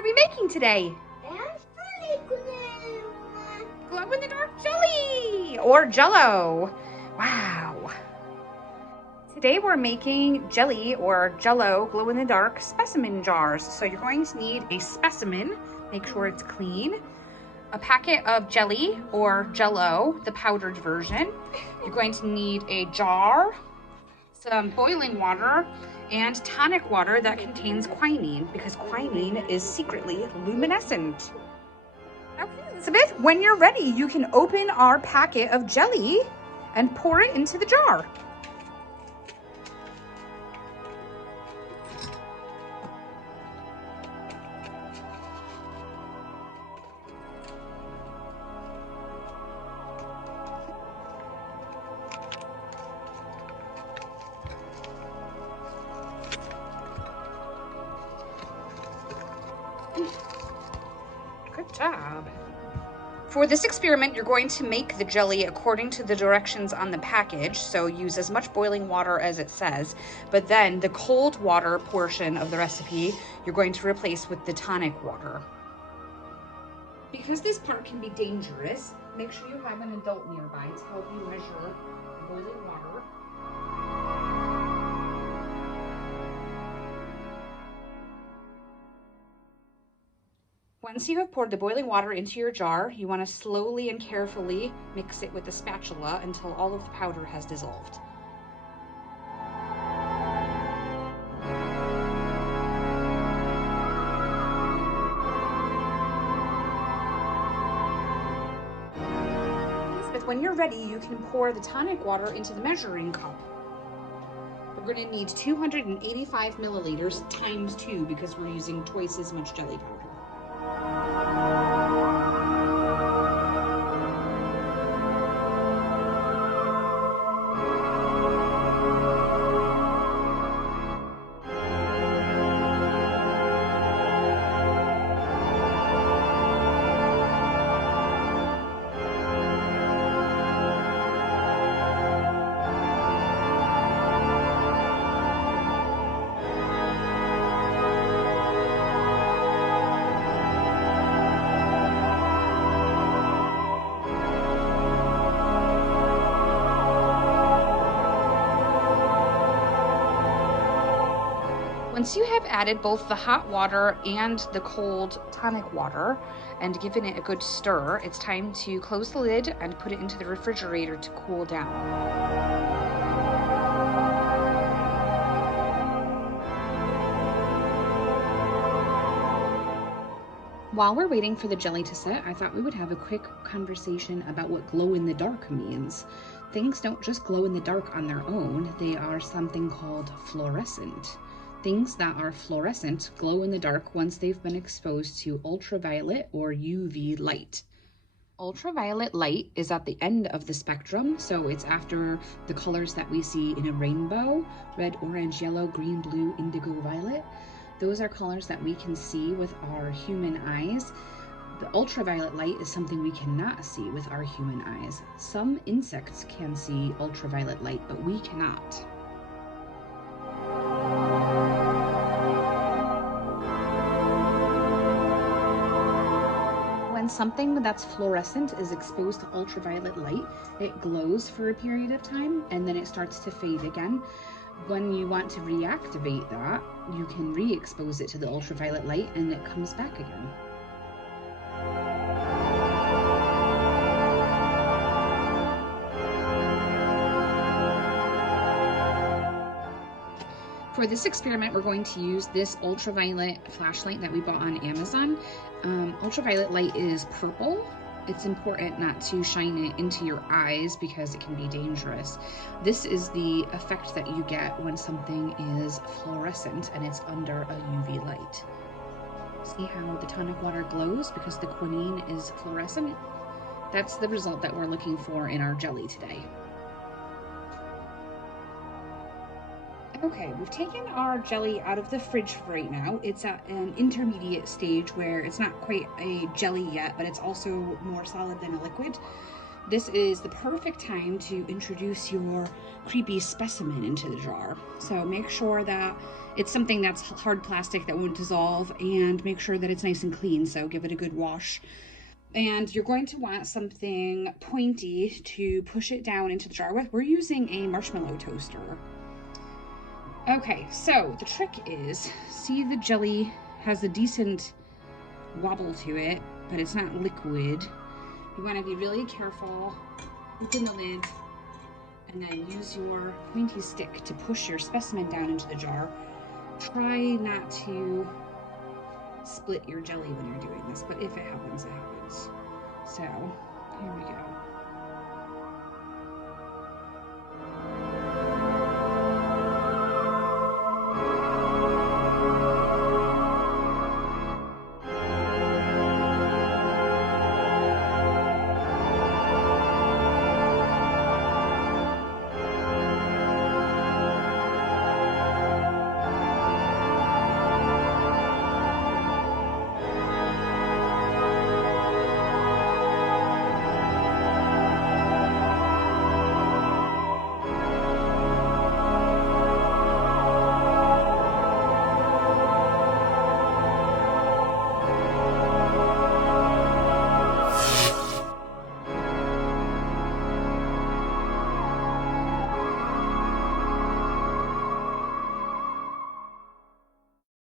are we making today? Glow-in-the-dark jelly or Jello. Wow. Today we're making jelly or Jello glow-in-the-dark specimen jars. So you're going to need a specimen, make sure it's clean, a packet of jelly or Jello, the powdered version. You're going to need a jar, some boiling water, and tonic water that contains quinine, because quinine is secretly luminescent. Okay, Elizabeth, when you're ready, you can open our packet of jelly and pour it into the jar. Good job. For this experiment, you're going to make the jelly according to the directions on the package, so use as much boiling water as it says, but then the cold water portion of the recipe, you're going to replace with the tonic water. Because this part can be dangerous, make sure you have an adult nearby to help you measure boiling water. Once you have poured the boiling water into your jar, you want to slowly and carefully mix it with the spatula until all of the powder has dissolved. Elizabeth, when you're ready, you can pour the tonic water into the measuring cup. We're going to need 285 milliliters times 2 because we're using twice as much jelly powder. Once you have added both the hot water and the cold tonic water and given it a good stir, it's time to close the lid and put it into the refrigerator to cool down. While we're waiting for the jelly to set, I thought we would have a quick conversation about what glow in the dark means. Things don't just glow in the dark on their own, they are something called fluorescent. Things that are fluorescent glow in the dark once they've been exposed to ultraviolet or UV light. Ultraviolet light is at the end of the spectrum, so it's after the colors that we see in a rainbow: red, orange, yellow, green, blue, indigo, violet. Those are colors that we can see with our human eyes. The ultraviolet light is something we cannot see with our human eyes. Some insects can see ultraviolet light, but we cannot. When something that's fluorescent is exposed to ultraviolet light, it glows for a period of time and then it starts to fade again. When you want to reactivate that, you can re-expose it to the ultraviolet light and it comes back again. For this experiment, we're going to use this ultraviolet flashlight that we bought on Amazon. Ultraviolet light is purple. It's important not to shine it into your eyes because it can be dangerous. This is the effect that you get when something is fluorescent and it's under a UV light. See how the tonic water glows because the quinine is fluorescent? That's the result that we're looking for in our jelly today. Okay, we've taken our jelly out of the fridge for right now. It's at an intermediate stage where it's not quite a jelly yet, but it's also more solid than a liquid. this is the perfect time to introduce your creepy specimen into the jar. So make sure that it's something that's hard plastic that won't dissolve, and make sure that it's nice and clean, so give it a good wash. And you're going to want something pointy to push it down into the jar with. We're using a marshmallow toaster. Okay, so the trick is, see, the jelly has a decent wobble to it, but it's not liquid. You want to be really careful. Open the lid and then use your pointy stick to push your specimen down into the jar. Try not to split your jelly when you're doing this, but if it happens, it happens. So here we go.